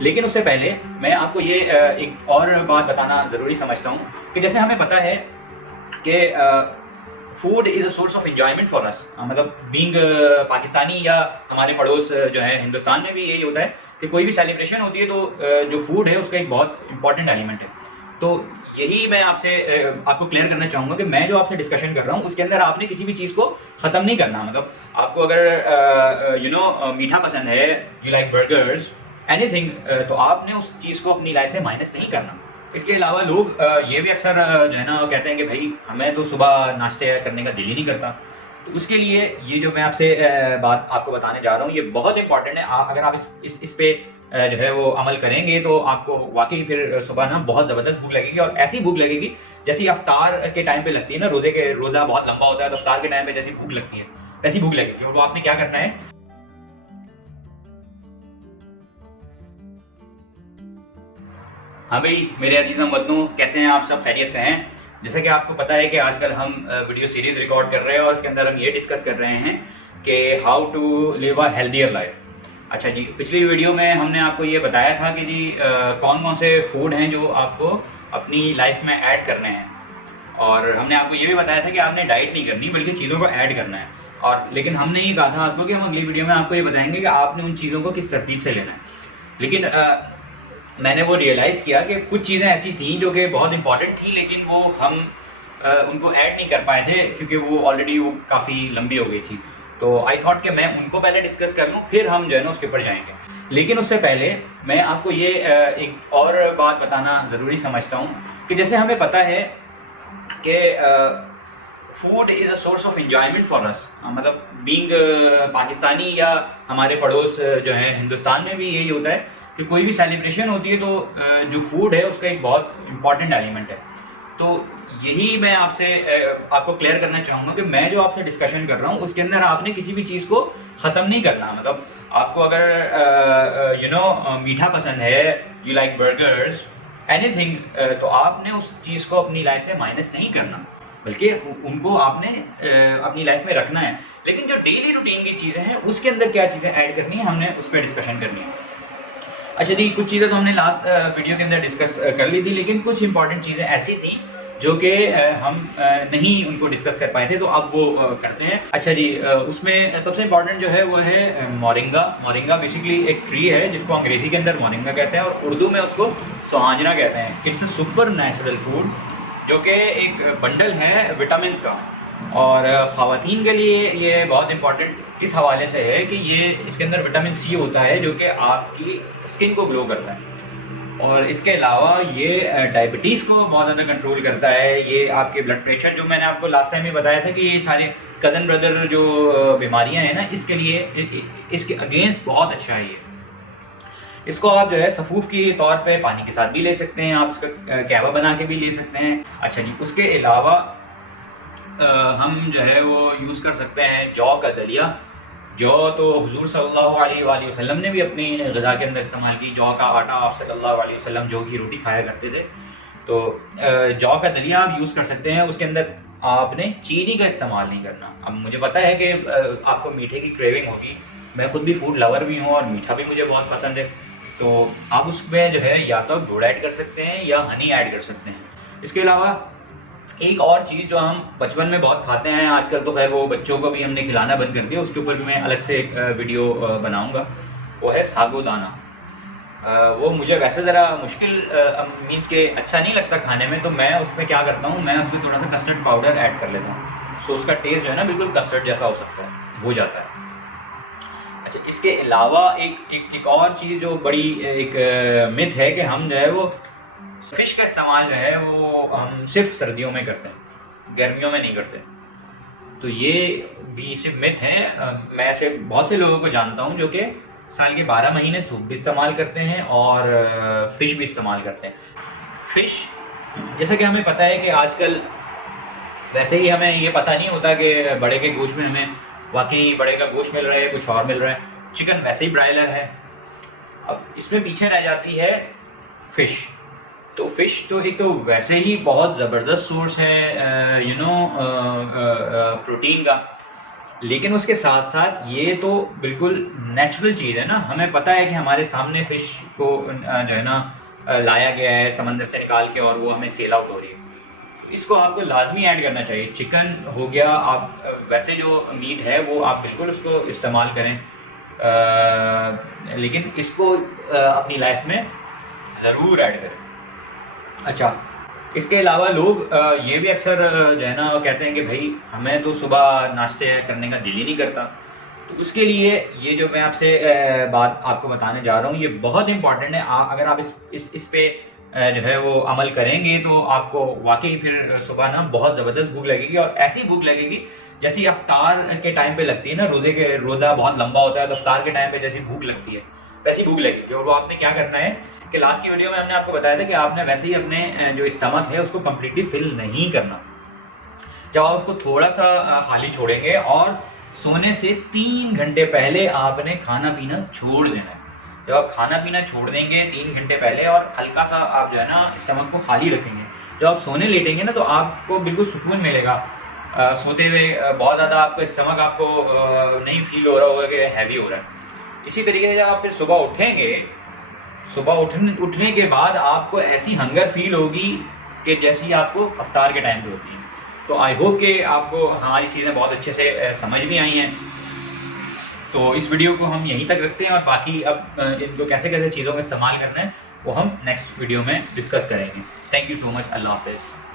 लेकिन उससे पहले मैं आपको ये एक और बात बताना ज़रूरी समझता हूँ कि जैसे हमें पता है कि food is a source of enjoyment for us. मतलब बीइंग पाकिस्तानी या हमारे पड़ोस जो है हिंदुस्तान में भी यही होता है कि कोई भी सेलिब्रेशन होती है तो जो फूड है उसका एक बहुत इंपॉर्टेंट एलिमेंट है। तो यही मैं आपसे आपको क्लियर करना चाहूँगा कि मैं जो आपसे डिस्कशन कर रहा हूँ उसके अंदर आपने किसी भी चीज़ को ख़त्म नहीं करना। मतलब आपको अगर मीठा पसंद है, यू लाइक बर्गर्स, एनीथिंग, तो आपने उस चीज़ को अपनी लाइफ से माइनस नहीं करना। इसके अलावा लोग ये भी अक्सर जो है ना कहते हैं कि भाई हमें तो सुबह नाश्ते करने का दिल ही नहीं करता। तो उसके लिए ये जो मैं आपसे बात आपको बताने जा रहा हूँ ये बहुत इंपॉर्टेंट है। अगर आप इस पे जो है वो अमल करेंगे तो आपको वाकई फिर सुबह ना बहुत ज़बरदस्त भूख लगेगी, और ऐसी भूख लगेगी जैसी अफ्तार के टाइम पे लगती है ना। रोज़ा बहुत लंबा होता है तो अफ्तार के टाइम पे जैसी भूख लगती है वैसी भूख लगेगी। और वो आपने क्या करना है, हाँ भाई मेरे अजीज़ हमवतनों, कैसे हैं आप सब? खैरियत से हैं? जैसा कि आपको पता है कि आजकल हम वीडियो सीरीज रिकॉर्ड कर रहे हैं और इसके अंदर हम ये डिस्कस कर रहे हैं कि how to live a healthier life. अच्छा जी, पिछली वीडियो में हमने आपको ये बताया था कि जी कौन कौन से फूड हैं जो आपको अपनी लाइफ में ऐड करने हैं, और हमने आपको ये भी बताया था कि आपने डाइट नहीं करनी बल्कि चीज़ों को ऐड करना है। और लेकिन हमने ये कहा था आपको कि हम अगली वीडियो में आपको ये बताएंगे कि आपने उन चीज़ों को किस तरतीब से लेना है। लेकिन मैंने वो रियलाइज़ किया कि कुछ चीज़ें ऐसी थी जो कि बहुत इंपॉर्टेंट थी, लेकिन वो हम उनको ऐड नहीं कर पाए थे क्योंकि वो ऑलरेडी वो काफ़ी लंबी हो गई थी। तो आई थॉट कि मैं उनको पहले डिस्कस कर लूँ, फिर हम जो है ना उसके ऊपर जाएंगे। लेकिन उससे पहले मैं आपको ये एक और बात बताना ज़रूरी समझता हूँ कि जैसे हमें पता है कि food is a source of enjoyment for us. मतलब बीइंग पाकिस्तानी या हमारे पड़ोस जो है हिंदुस्तान में भी यही होता है कि कोई भी सेलिब्रेशन होती है तो जो फूड है उसका एक बहुत इंपॉर्टेंट एलिमेंट है। तो यही मैं आपसे आपको क्लियर करना चाहूँगा कि मैं जो आपसे डिस्कशन कर रहा हूँ उसके अंदर आपने किसी भी चीज़ को ख़त्म नहीं करना। मतलब आपको अगर मीठा पसंद है, यू लाइक बर्गर्स, एनीथिंग, तो आपने उस चीज़ को अपनी लाइफ से माइनस नहीं करना बल्कि उनको आपने अपनी लाइफ में रखना है। लेकिन जो डेली रूटीन की चीज़ें हैं उसके अंदर क्या चीज़ें ऐड करनी है हमने उस पर डिस्कशन करनी है। अच्छा जी, कुछ चीज़ें तो हमने लास्ट वीडियो के अंदर डिस्कस कर ली थी, लेकिन कुछ इंपॉर्टेंट चीज़ें ऐसी थी जो कि हम नहीं उनको डिस्कस कर पाए थे, तो अब वो करते हैं। अच्छा जी, उसमें सबसे इंपॉर्टेंट जो है वो है मोरिंगा। मोरिंगा बेसिकली एक ट्री है जिसको अंग्रेजी के अंदर मोरिंगा कहते हैं और उर्दू में उसको सुहांजना कहते हैं। It's a super natural food जो कि एक बंडल है विटामिन का, और ख़वातीन के लिए ये बहुत इंपॉर्टेंट इस हवाले से है कि ये इसके अंदर विटामिन सी होता है जो कि आपकी स्किन को ग्लो करता है, और इसके अलावा ये डायबिटीज़ को बहुत ज़्यादा कंट्रोल करता है। ये आपके ब्लड प्रेशर, जो मैंने आपको लास्ट टाइम ही बताया था कि ये सारे कज़न ब्रदर जो बीमारियां हैं ना, इसके लिए इसके अगेंस्ट बहुत अच्छा है ये। इसको आप जो है सफ़ूफ के तौर पे पानी के साथ भी ले सकते हैं, आप इसका कहवा बना के भी ले सकते हैं। अच्छा जी, उसके अलावा हम जो है वो यूज़ कर सकते हैं जौ का दलिया। जौ तो हुजूर सल्लल्लाहु अलैहि वसल्लम ने भी अपनी ग़िज़ा के अंदर इस्तेमाल की। जौ का आटा आप सल्लल्लाहु अलैहि वसल्लम जौ की रोटी खाया करते थे, तो जौ का दलिया आप यूज़ कर सकते हैं। उसके अंदर आपने चीनी का इस्तेमाल नहीं करना। अब मुझे पता है कि आपको मीठे की क्रेविंग होगी, मैं खुद भी फूड लवर भी हूँ और मीठा भी मुझे बहुत पसंद है, तो आप उसमें जो है या तो गुड़ ऐड कर सकते हैं या हनी ऐड कर सकते हैं। इसके अलावा एक और चीज़ जो हम बचपन में बहुत खाते हैं, आजकल तो खैर वो बच्चों को भी हमने खिलाना बंद कर दिया, उसके ऊपर भी मैं अलग से एक वीडियो बनाऊंगा, वो है साबूदाना। वो मुझे वैसे ज़रा मुश्किल मीन्स के अच्छा नहीं लगता खाने में, तो मैं उसमें क्या करता हूँ, मैं उसमें थोड़ा सा कस्टर्ड पाउडर ऐड कर लेता हूँ, सो उसका टेस्ट जो है ना बिल्कुल कस्टर्ड जैसा हो जाता है। अच्छा, इसके अलावा एक और चीज़ जो बड़ी एक मिथ है कि हम जो है वो फ़िश का इस्तेमाल जो है वो हम सिर्फ सर्दियों में करते हैं, गर्मियों में नहीं करते। तो ये भी सिर्फ मिथ है। मैं ऐसे बहुत से लोगों को जानता हूँ जो कि साल के 12 महीने सूप भी इस्तेमाल करते हैं और फ़िश भी इस्तेमाल करते हैं। फ़िश, जैसा कि हमें पता है कि आजकल वैसे ही हमें ये पता नहीं होता कि बड़े के गोश्त में हमें वाकई बड़े का गोश्त मिल रहा है, कुछ और मिल रहा है। चिकन वैसे ही ब्रायलर है, अब इसमें पीछे रह जाती है फ़िश। तो फ़िश तो एक तो वैसे ही बहुत ज़बरदस्त सोर्स है प्रोटीन का, लेकिन उसके साथ साथ ये तो बिल्कुल नेचुरल चीज़ है ना, हमें पता है कि हमारे सामने फ़िश को जो है ना लाया गया है समंदर से निकाल के और वो हमें सेल आउट हो रही है, इसको आपको लाजमी ऐड करना चाहिए। चिकन हो गया, आप वैसे जो मीट है वो आप बिल्कुल उसको इस्तेमाल करें, लेकिन इसको अपनी लाइफ में ज़रूर ऐड करें। अच्छा, इसके अलावा लोग ये भी अक्सर जो है ना कहते हैं कि भाई हमें तो सुबह नाश्ते करने का दिल ही नहीं करता। तो उसके लिए ये जो मैं आपसे बात आपको बताने जा रहा हूँ ये बहुत इंपॉर्टेंट है। अगर आप इस पे जो है वो अमल करेंगे तो आपको वाकई फिर सुबह ना बहुत ज़बरदस्त भूख लगेगी, और ऐसी भूख लगेगी जैसी अफ्तार के टाइम पे लगती है ना, रोज़ा बहुत लंबा होता है तो अफ्तार के टाइम पे जैसी भूख लगती है वैसी भूख लगेगी। और वो आपने क्या करना है कि लास्ट की वीडियो में हमने आपको बताया था कि आपने वैसे ही अपने जो स्टमक है उसको कम्प्लीटली फिल नहीं करना। जब आप उसको थोड़ा सा खाली छोड़ेंगे और सोने से 3 घंटे पहले आपने खाना पीना छोड़ देना है। जब आप खाना पीना छोड़ देंगे 3 घंटे पहले और हल्का सा आप जो है ना स्टमक को खाली रखेंगे, जब आप सोने लेटेंगे ना तो आपको बिल्कुल सुकून मिलेगा। सोते हुए बहुत ज़्यादा आपका स्टमक आपको नहीं फील हो रहा होगा कि हैवी हो रहा है। इसी तरीके से जब आप फिर सुबह उठेंगे, सुबह उठने के बाद आपको ऐसी हंगर फील होगी कि जैसी आपको अफ्तार के टाइम पे होती है। तो आई होप कि आपको हमारी चीज़ें बहुत अच्छे से समझ में आई हैं। तो इस वीडियो को हम यहीं तक रखते हैं और बाकी अब इनको कैसे कैसे चीज़ों में इस्तेमाल करना है वो हम नेक्स्ट वीडियो में डिस्कस करेंगे। Thank you so much. अल्लाह हाफ़िज़।